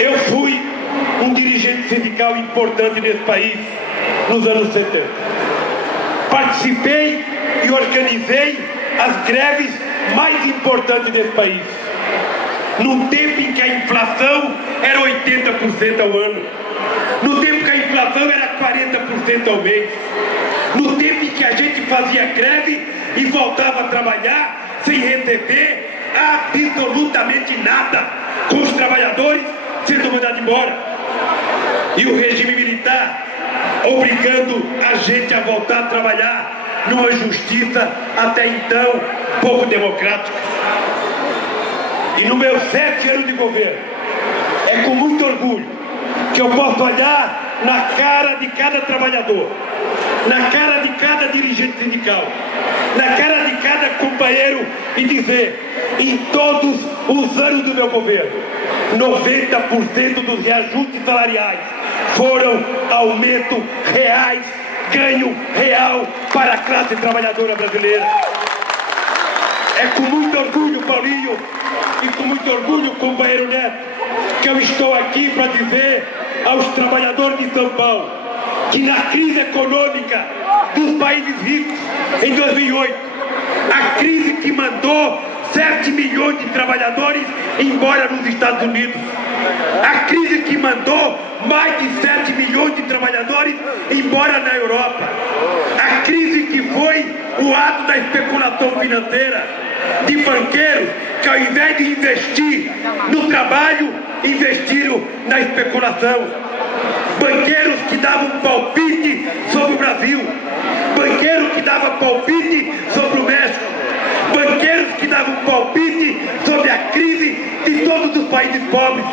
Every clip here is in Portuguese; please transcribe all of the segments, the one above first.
Eu fui um dirigente sindical importante nesse país nos anos 70. Participei e organizei as greves mais importantes desse país. Num tempo em que a inflação era 80% ao ano. No tempo que a inflação era 40% ao mês. No tempo em que a gente fazia greve e voltava a trabalhar sem receber absolutamente nada, com os trabalhadores sendo mandados embora. E o regime militar obrigando a gente a voltar a trabalhar numa justiça até então pouco democrática. E nos meus 7 anos de governo, é com muito orgulho que eu posso olhar na cara de cada trabalhador, na cara de cada dirigente sindical, na cara de cada companheiro e dizer: em todos os anos do meu governo, 90% dos reajustes salariais foram aumentos reais, ganho real para a classe trabalhadora brasileira. É com muito orgulho, Paulinho, e com muito orgulho, companheiro Neto, que eu estou aqui para dizer aos trabalhadores de São Paulo que na crise econômica dos países ricos em 2008, a crise que mandou 7 milhões de trabalhadores embora nos Estados Unidos, a crise que mandou mais de 7 milhões de trabalhadores embora na Europa, a crise que foi o ato da especulação financeira de banqueiros que, ao invés de investir no trabalho, investiram na especulação. Banqueiros que davam palpite sobre o Brasil, banqueiros que davam palpite sobre o México, banqueiros que davam palpite sobre a crise de todos os países pobres.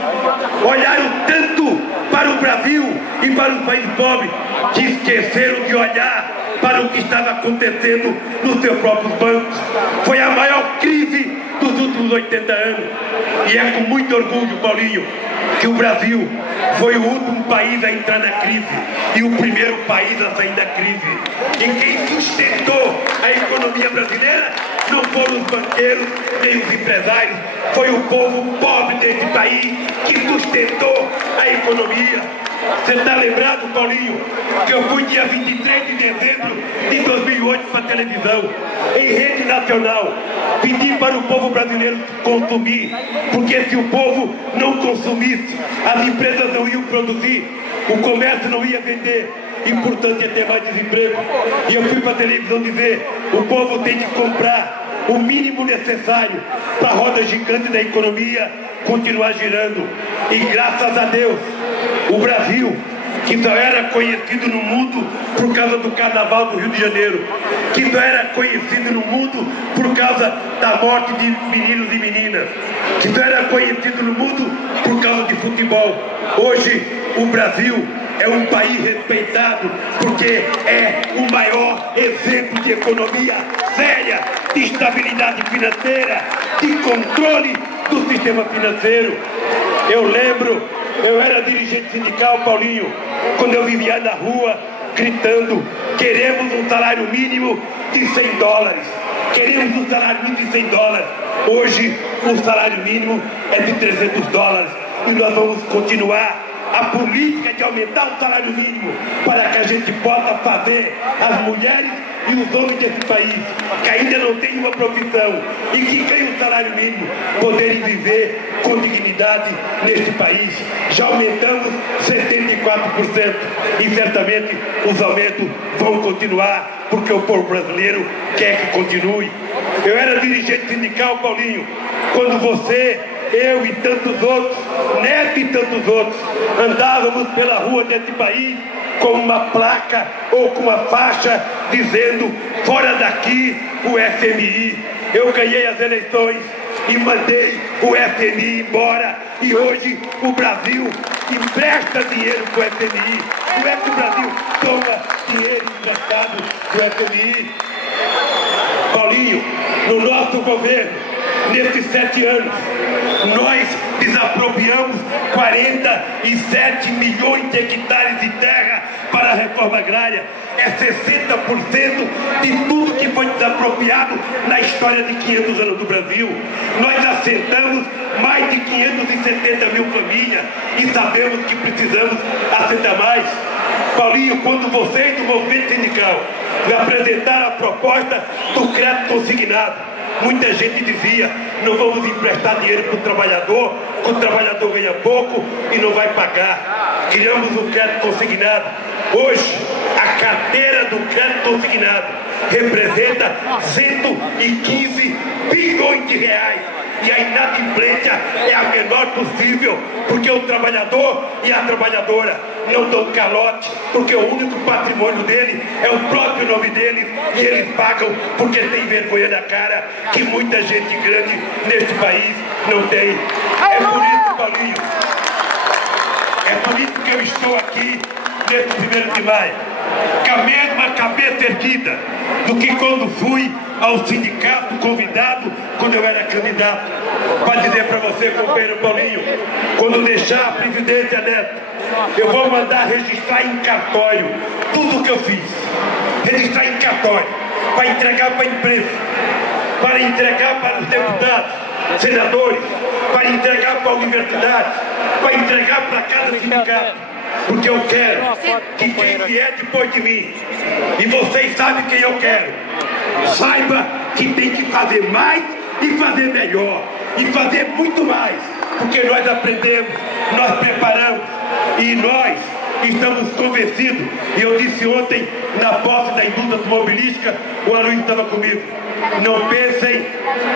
Olharam tanto para o Brasil e para os países pobres que esqueceram de olhar para o que estava acontecendo nos seus próprios bancos. Foi a maior crise dos últimos 80 anos. E é com muito orgulho, Paulinho, que o Brasil foi o último país a entrar na crise e o primeiro país a sair da crise. E quem sustentou a economia brasileira não foram os banqueiros nem os empresários, foi o povo pobre desse país que sustentou a economia. Você está lembrado, Paulinho, que eu fui dia 23 de dezembro de 2008 para a televisão, em rede nacional, pedir para o povo brasileiro consumir, porque se o povo não consumisse, as empresas não iam produzir, o comércio não ia vender, e portanto ia ter mais desemprego. E eu fui para a televisão dizer: o povo tem que comprar o mínimo necessário para a roda gigante da economia continuar girando. E graças a Deus, o Brasil, que só era conhecido no mundo por causa do Carnaval do Rio de Janeiro, que só era conhecido no mundo por causa da morte de meninos e meninas, que só era conhecido no mundo por causa de futebol. Hoje, o Brasil é um país respeitado porque é o maior exemplo de economia séria, de estabilidade financeira, de controle do sistema financeiro. Eu lembro, eu era dirigente sindical, Paulinho, quando eu vivia na rua gritando: queremos um salário mínimo de $100, queremos um salário mínimo de $100. Hoje o salário mínimo é de $300 e nós vamos continuar a política de aumentar o salário mínimo para que a gente possa fazer as mulheres e os homens desse país que ainda não têm uma profissão e que ganham o salário mínimo poderem viver com dignidade neste país. Já aumentamos 74% e certamente os aumentos vão continuar porque o povo brasileiro quer que continue. Eu era dirigente sindical, Paulinho, quando você, eu e tantos outros, Neto e tantos outros, andávamos pela rua desse país com uma placa ou com uma faixa dizendo: fora daqui o FMI. Eu ganhei as eleições e mandei o FMI embora, e hoje o Brasil empresta dinheiro para o FMI. Como é que o Brasil toma dinheiro emprestado do FMI? Paulinho, no nosso governo, nesses 7 anos, nós desapropriamos 47 milhões de hectares de terra para a reforma agrária. é 60% de tudo que foi desapropriado na história de 500 anos do Brasil. Nós assentamos mais de 570 mil famílias e sabemos que precisamos assentar mais. Paulinho, quando vocês do movimento sindical me apresentaram a proposta do crédito consignado, muita gente dizia: não vamos emprestar dinheiro para o trabalhador ganha pouco e não vai pagar. Criamos o crédito consignado. Hoje, a carteira do crédito consignado representa 115 bilhões de reais. E a inadimplência é a menor possível, porque o trabalhador e a trabalhadora não dão calote, porque o único patrimônio dele é o próprio nome dele, e eles pagam porque tem vergonha na cara, que muita gente grande neste país não tem. É por isso, Paulinho, é por isso que eu estou aqui nesse 1º de maio, com a mesma cabeça erguida do que quando fui ao sindicato convidado, quando eu era candidato, para dizer para você, companheiro Paulinho, quando deixar a presidência nessa, eu vou mandar registrar em cartório tudo o que eu fiz. Registrar em cartório, para entregar para a imprensa, para entregar para os deputados, senadores, para entregar para a universidade, para entregar para cada sindicato. Porque eu quero que quem vier depois de mim, e vocês sabem quem eu quero, saiba que tem que fazer mais e fazer melhor, e fazer muito mais, porque nós aprendemos, nós preparamos, e nós estamos convencidos. E eu disse ontem, na posse da indústria automobilística, o Aloysio estava comigo: não pensem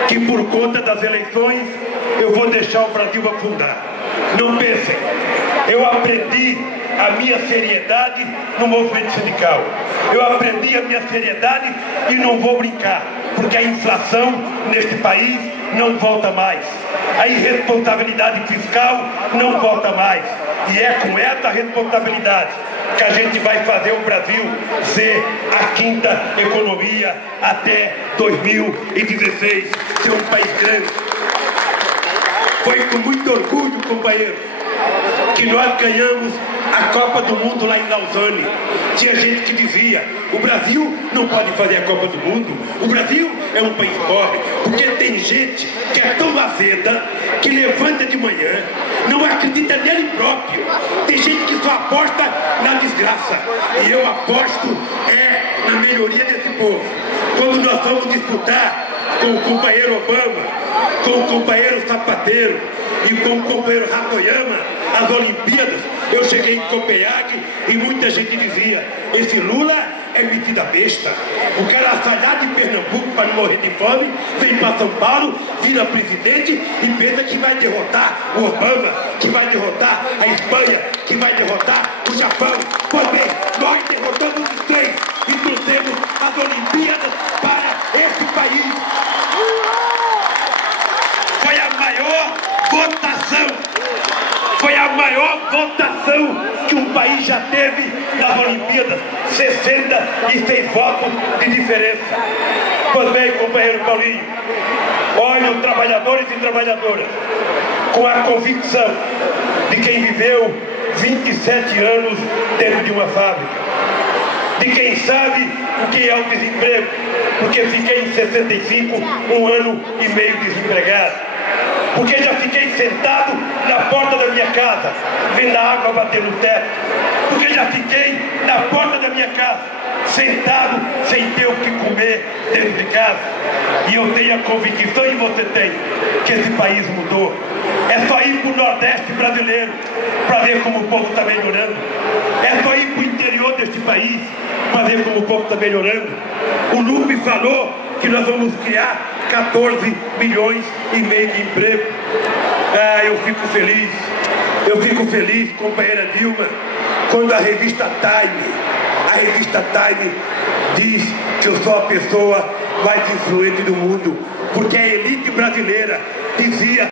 que por conta das eleições eu vou deixar o Brasil afundar. Não pensem. Eu aprendi a minha seriedade no movimento sindical. Eu aprendi a minha seriedade e não vou brincar, porque a inflação neste país não volta mais. A irresponsabilidade fiscal não volta mais. E é com essa responsabilidade que a gente vai fazer o Brasil ser a 5ª economia até 2016, ser um país grande. Foi com muito orgulho, companheiro, que nós ganhamos a Copa do Mundo lá em Lausanne. Tinha gente que dizia: o Brasil não pode fazer a Copa do Mundo, o Brasil é um país pobre, porque tem gente que é tão azeda, que levanta de manhã, não acredita nele próprio. Tem gente que só aposta na desgraça, e eu aposto na melhoria desse povo. Quando nós vamos disputar com o companheiro Obama, com o companheiro Zapatero e com o companheiro Hatoyama as Olimpíadas, eu cheguei em Copenhague e muita gente dizia: esse Lula é metida besta. O cara sai lá de Pernambuco para não morrer de fome, vem para São Paulo, vira presidente e pensa que vai derrotar o Obama, que vai derrotar a Espanha, que vai derrotar o Japão. Pois bem, nós derrotamos os 3 e trouxemos as Olimpíadas para esse país. Foi a maior votação que um país já teve nas Olimpíadas, 66 votos de diferença. Pois bem, companheiro Paulinho, olha, os trabalhadores e trabalhadoras, com a convicção de quem viveu 27 anos dentro de uma fábrica, de quem sabe o que é o desemprego, porque fiquei em 65, 1 ano e meio desempregado. Porque já fiquei sentado na porta da minha casa, vendo a água bater no teto. Porque já fiquei na porta da minha casa, sentado, sem ter o que comer dentro de casa. E eu tenho a convicção, e você tem, que esse país mudou. É só ir para o Nordeste brasileiro para ver como o povo está melhorando. É só ir para o interior deste país para ver como o povo está melhorando. O Lupe falou que nós vamos criar 14 milhões e meio de emprego. Eu fico feliz, companheira Dilma, quando a revista Time diz que eu sou a pessoa mais influente do mundo, porque a elite brasileira dizia